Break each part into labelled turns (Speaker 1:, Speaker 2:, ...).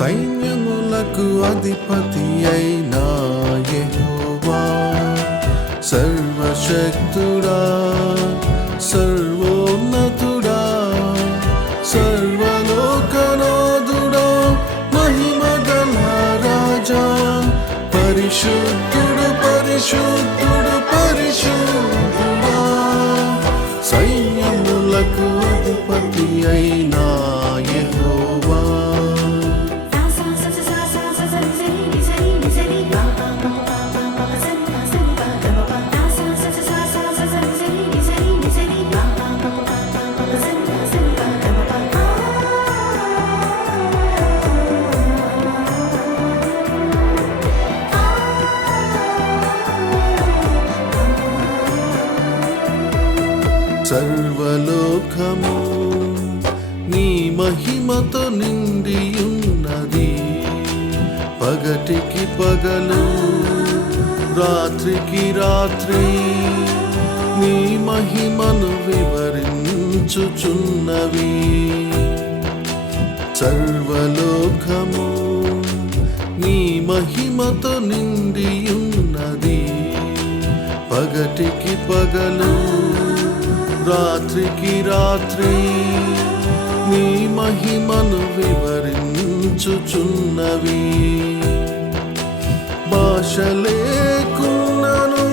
Speaker 1: సైన్యములకు అధిపతి అయినా యెహోవా. సర్వశక్తుడా సర్వోన్నతుడా సర్వలోకనాథుడా మహిమగల రాజా. పరిశుద్ధుడు పరిశుద్ధుడు పరిశుద్ధుడా. సైన్యములకు అధిపతి అయినా సర్వలోకము నీ మహిమతో నిండి ఉన్నది పగటికి పగలు రాత్రికి రాత్రి నీ మహిమను వివరించుచున్నవి. సర్వలోకము నీ మహిమతో నిండి ఉన్నది పగటికి పగలు రాత్రికి రాత్రి నీ మహిమను వివరించుచున్నవి. భాష లేకున్నను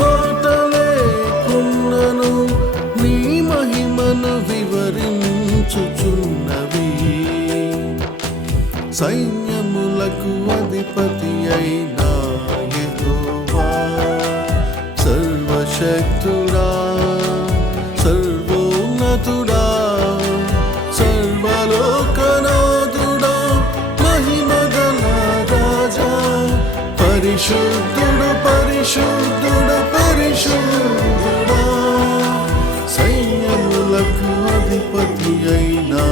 Speaker 1: మాట లేకున్నను నీ మహిమను వివరించుచున్నవి. సైన్యములకు అధిపతి అయినా యెహోవా సర్వశక్తుడా పరిశుద్ధుడు పరిశుద్ధుడు పరిశుద్ధుడా. సైన్యములకు అధిపతి అయినా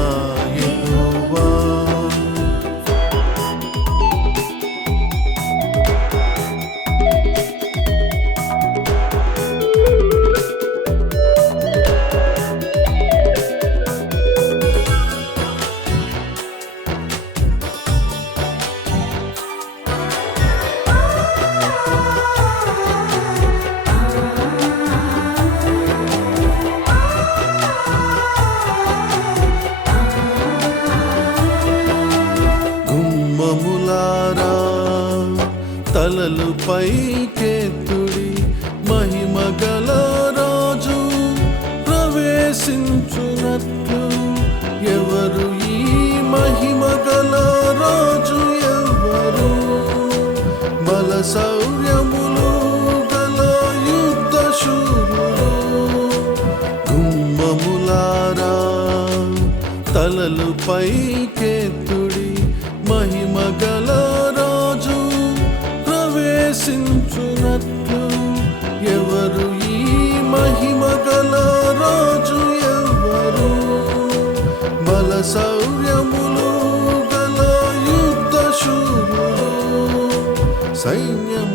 Speaker 1: తలలు పైకెత్తుడి మహిమ గల రాజు ప్రవేశించునట్లు. ఎవరు ఈ మహిమ గల రాజు? ఎవరు? బల శౌర్యములు గల యుద్ధ శూరుడు. గుమ్మములారా తలలు పైకే ప్రవేశించునట్లు ఎవరు ఈ మహిమ గల రాజు ఎవరు? బల సౌర్యములు గల యుద్ధ శూరుడు సైన్యములకు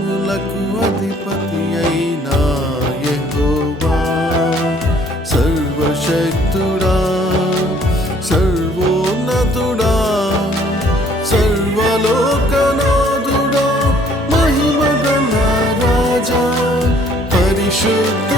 Speaker 1: పరిశుద్ధుడు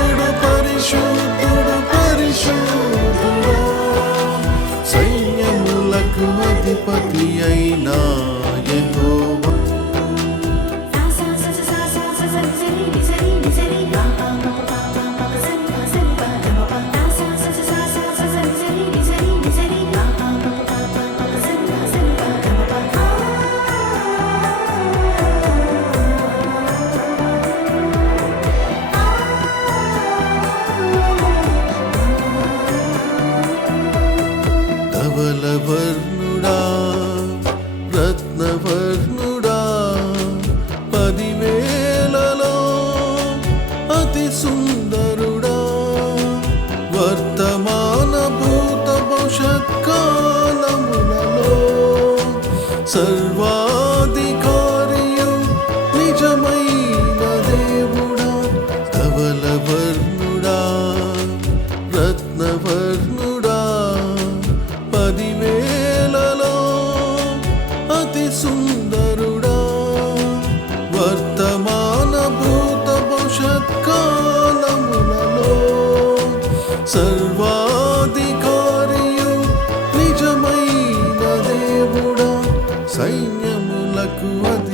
Speaker 1: అతి సుందరుడా వర్తమాన భూత భవిష్యత్ కాలములలో సర్వాధికారియు నిజమైన దేవుడా సైన్యములకు అధి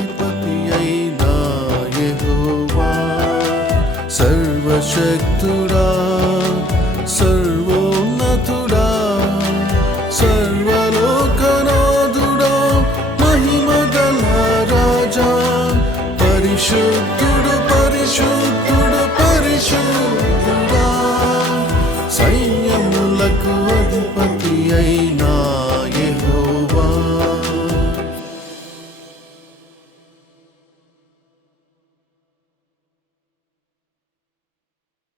Speaker 1: పరిశుద్ధుడా సైన్యములకు అధిపతి అయిన